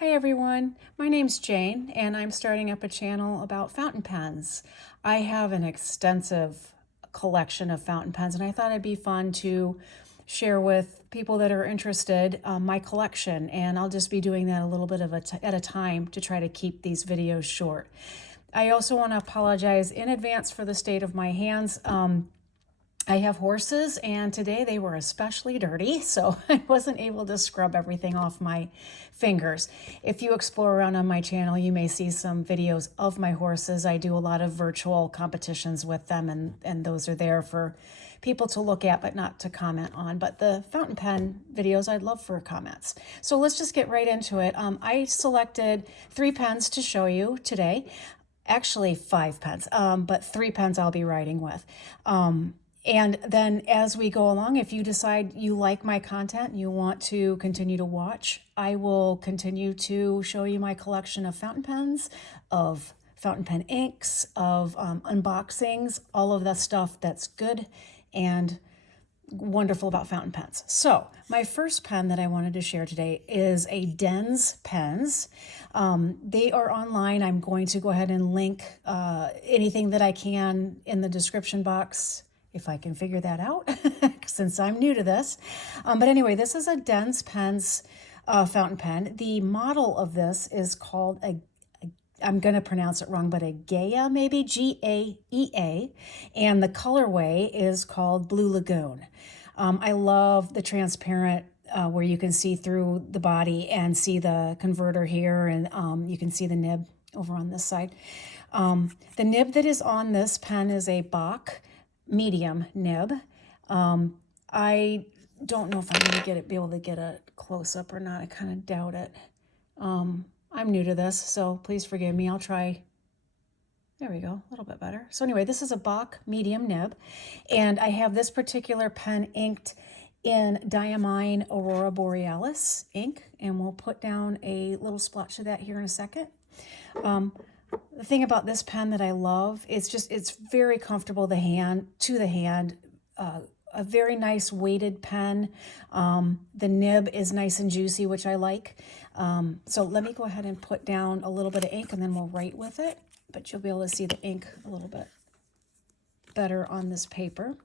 Hi everyone, my name's Jane and I'm starting up a channel about fountain pens. I have an extensive collection of fountain pens and I thought it'd be fun to share with people that are interested my collection, and I'll just be doing that a little bit at a time to try to keep these videos short. I also want to apologize in advance for the state of my hands. I have horses, and today they were especially dirty, so I wasn't able to scrub everything off my fingers. If you explore around on my channel, you may see some videos of my horses. I do a lot of virtual competitions with them, and those are there for people to look at but not to comment on. But the fountain pen videos, I'd love for comments. So let's just get right into it. I selected 3 pens to show you today. Actually 5 pens, but 3 pens I'll be writing with. And then as we go along, if you decide you like my content and you want to continue to watch, I will continue to show you my collection of fountain pens, of fountain pen inks, of unboxings, all of the stuff that's good and wonderful about fountain pens. So my first pen that I wanted to share today is a Dsgn pens. They are online. I'm going to go ahead and link anything that I can in the description box, if I can figure that out, since I'm new to this. But anyway, this is a Dsgn pens fountain pen. The model of this is called I'm going to pronounce it wrong, but a Gaea, maybe, Gaea, and the colorway is called Blue Lagoon. I love the transparent where you can see through the body and see the converter here, and you can see the nib over on this side. The nib that is on this pen is a Bach medium nib. I don't know if I'm going to be able to get a close-up or not. I kind of doubt it. I'm new to this, so please forgive me. I'll try. There we go, a little bit better. So anyway, this is a Bach medium nib, and I have this particular pen inked in Diamine Aurora Borealis ink, and we'll put down a little splotch of that here in a second. The thing about this pen that I love is it's very comfortable to the hand. A very nice weighted pen. The nib is nice and juicy, which I like. So let me go ahead and put down a little bit of ink and then we'll write with it, but you'll be able to see the ink a little bit better on this paper.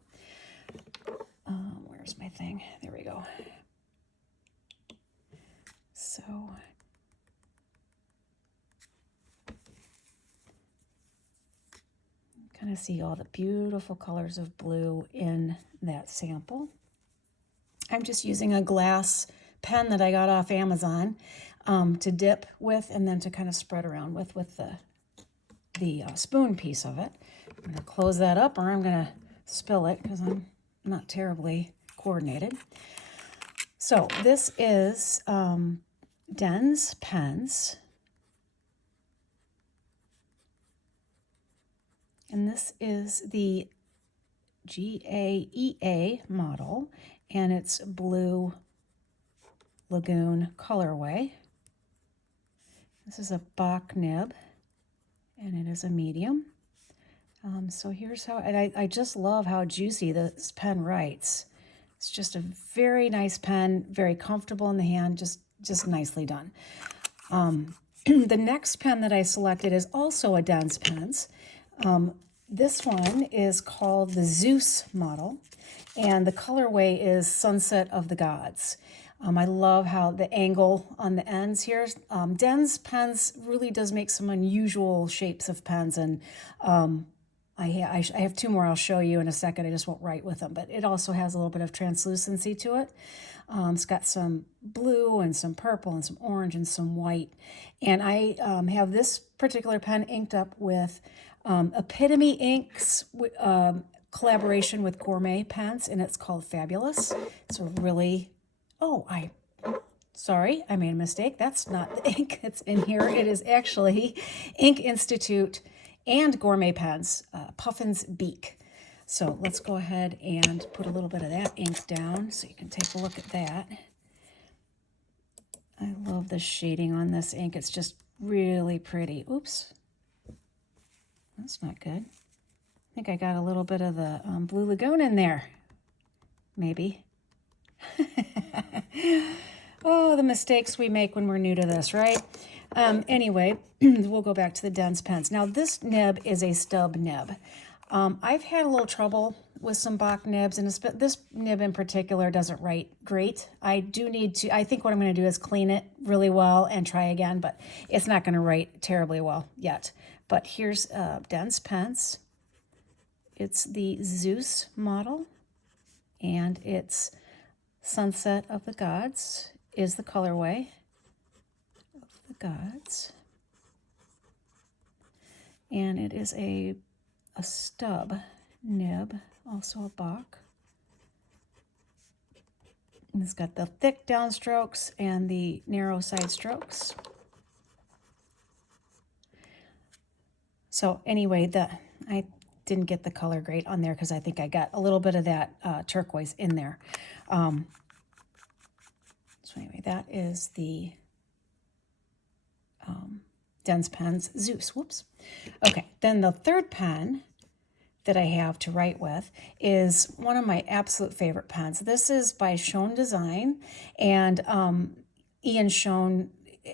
Where's my thing? There we go. So kind of see all the beautiful colors of blue in that sample. I'm just using a glass pen that I got off Amazon to dip with and then to kind of spread around with the spoon piece of it. I'm going to close that up, or I'm going to spill it because I'm not terribly coordinated. So this is Dsgn pens. And this is the Gaea model, and it's Blue Lagoon colorway. This is a Bach nib, and it is a medium. So here's how, and I just love how juicy this pen writes. It's just a very nice pen, very comfortable in the hand, just nicely done. The next pen that I selected is also a Dsgn pens. This one is called the Zeus model, and the colorway is Sunset of the Gods. I love how the angle on the ends here. Dsgn pens really does make some unusual shapes of pens, and I have 2 more I'll show you in a second. I just won't write with them, but it also has a little bit of translucency to it. It's got some blue and some purple and some orange and some white. And I have this particular pen inked up with Epitome Inks collaboration with Gourmet Pens, and it's called Fabulous. It's a really, sorry, I made a mistake. That's not the ink that's in here. It is actually Ink Institute and Gourmet Pens, Puffin's Beak. So let's go ahead and put a little bit of that ink down so you can take a look at that. I love the shading on this ink. It's just really pretty. Oops. That's not good. I think I got a little bit of the Blue Lagoon in there. Maybe. Oh, the mistakes we make when we're new to this, right? Anyway, we'll go back to the dense pens. Now, this nib is a stub nib. I've had a little trouble with some Bach nibs, and this nib in particular doesn't write great. I think what I'm going to do is clean it really well and try again, but it's not going to write terribly well yet. But here's dense pens. It's the Zeus model, and it's Sunset of the Gods is the colorway of the gods. And it is a stub nib, also a Bach. And it's got the thick downstrokes and the narrow side strokes. So anyway, I didn't get the color great on there because I think I got a little bit of that turquoise in there. So anyway, that is the dense pens Zeus. Whoops. Okay, then the third pen that I have to write with is one of my absolute favorite pens. This is by Schon Design, and Schon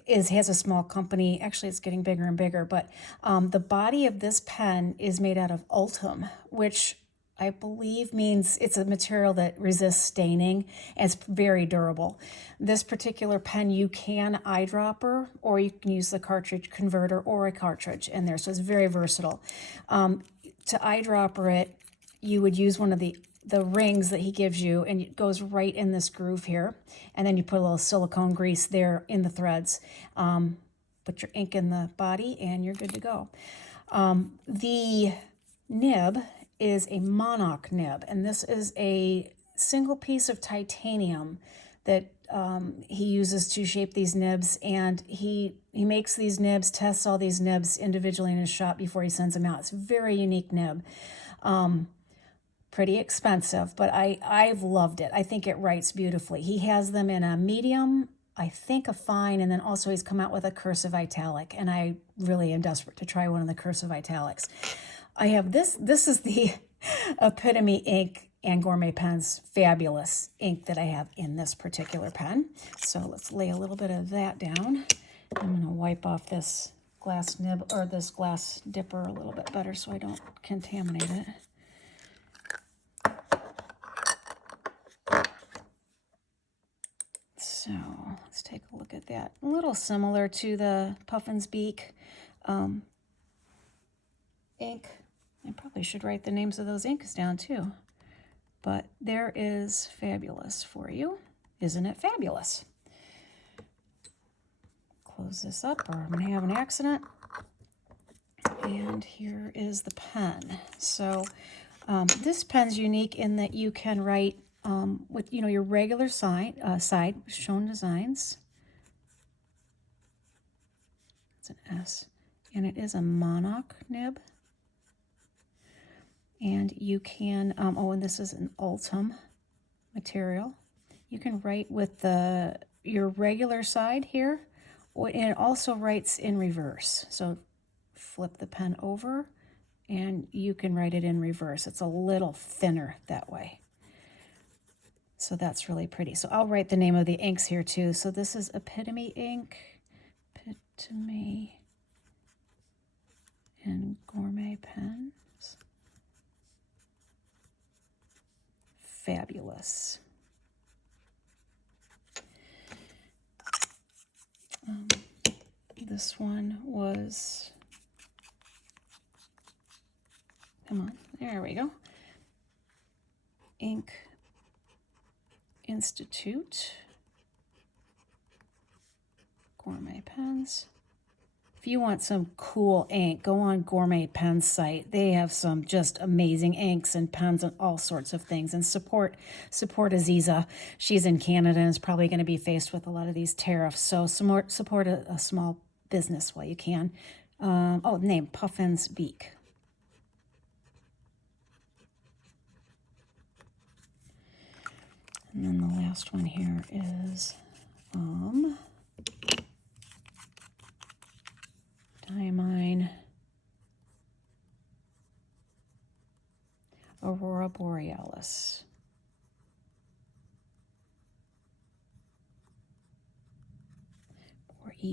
has a small company. Actually, it's getting bigger and bigger, but the body of this pen is made out of ultim, which I believe means it's a material that resists staining and it's very durable. This particular pen, you can eyedropper, or you can use the cartridge converter or a cartridge in there, so it's very versatile. To eyedropper it, you would use one of the rings that he gives you, and it goes right in this groove here, and then you put a little silicone grease there in the threads. Put your ink in the body and you're good to go. The nib is a Monoc nib, and this is a single piece of titanium that he uses to shape these nibs, and he makes these nibs, tests all these nibs individually in his shop before he sends them out. It's a very unique nib. Pretty expensive, but I've loved it. I think it writes beautifully. He has them in a medium, I think a fine, and then also he's come out with a cursive italic, and I really am desperate to try one of the cursive italics. I have this is the Epitome ink and Gourmet Pens fabulous ink that I have in this particular pen. So let's lay a little bit of that down. I'm going to wipe off this glass nib, or this glass dipper, a little bit better so I don't contaminate it. So let's take a look at that. A little similar to the Puffin's Beak ink. I probably should write the names of those inks down too. But there is fabulous for you. Isn't it fabulous? Close this up or I'm going to have an accident. And here is the pen. So this pen's unique in that you can write with your regular side Schon Designs. It's an S. And it is a Monoc nib. And you can, and this is an ultim material. You can write with your regular side here, and it also writes in reverse. So flip the pen over, and you can write it in reverse. It's a little thinner that way. So that's really pretty. So I'll write the name of the inks here too. So this is Epitome ink, Epitome, and Gourmet Pens. Fabulous. This one was, come on, there we go. Ink Institute, Gourmet Pens. If you want some cool ink, go on Gourmet Pens site. They have some just amazing inks and pens and all sorts of things. And support Aziza. She's in Canada and is probably going to be faced with a lot of these tariffs. So support a small business while you can. Name Puffin's Beak. And then the last one here is Diamine Aurora Borealis.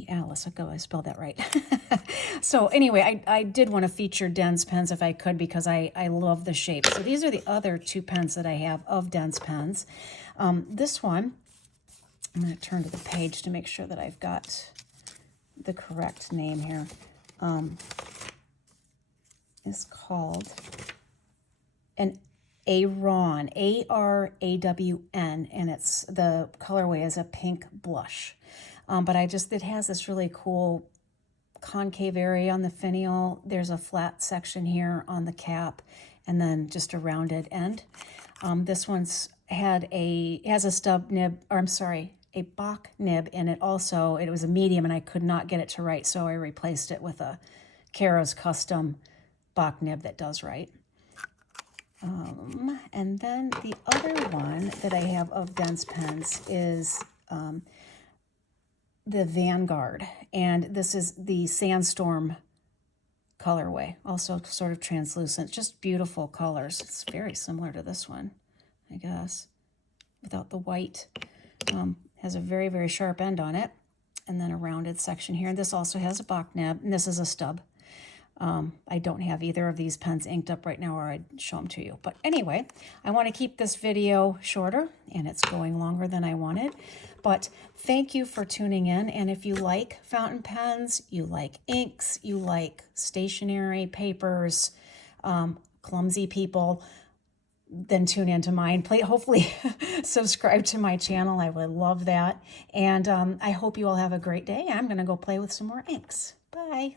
Alice. Okay, I spelled that right. So anyway, I did want to feature Dens pens if I could because I love the shape. So these are the other two pens that I have of Dens pens. This one, I'm going to turn to the page to make sure that I've got the correct name here. Is called an Aron, A-R-A-W-N, and it's the colorway is a pink blush. But it has this really cool concave area on the finial. There's a flat section here on the cap, and then just a rounded end. This one's has a stub nib, or I'm sorry, a Bach nib in it also. It was a medium, and I could not get it to write, so I replaced it with a Kara's Custom Bach nib that does write. And then the other one that I have of Dens pens is the Vanguard, and this is the Sandstorm colorway, also sort of translucent, just beautiful colors. It's very similar to this one, I guess, without the white. Has a very, very sharp end on it, and then a rounded section here. This also has a Bach nib, and this is a stub. I don't have either of these pens inked up right now, or I'd show them to you. But anyway, I want to keep this video shorter, and it's going longer than I wanted. But thank you for tuning in. And if you like fountain pens, you like inks, you like stationery, papers, clumsy people, then tune into mine. Hopefully subscribe to my channel. I would love that. And I hope you all have a great day. I'm going to go play with some more inks. Bye.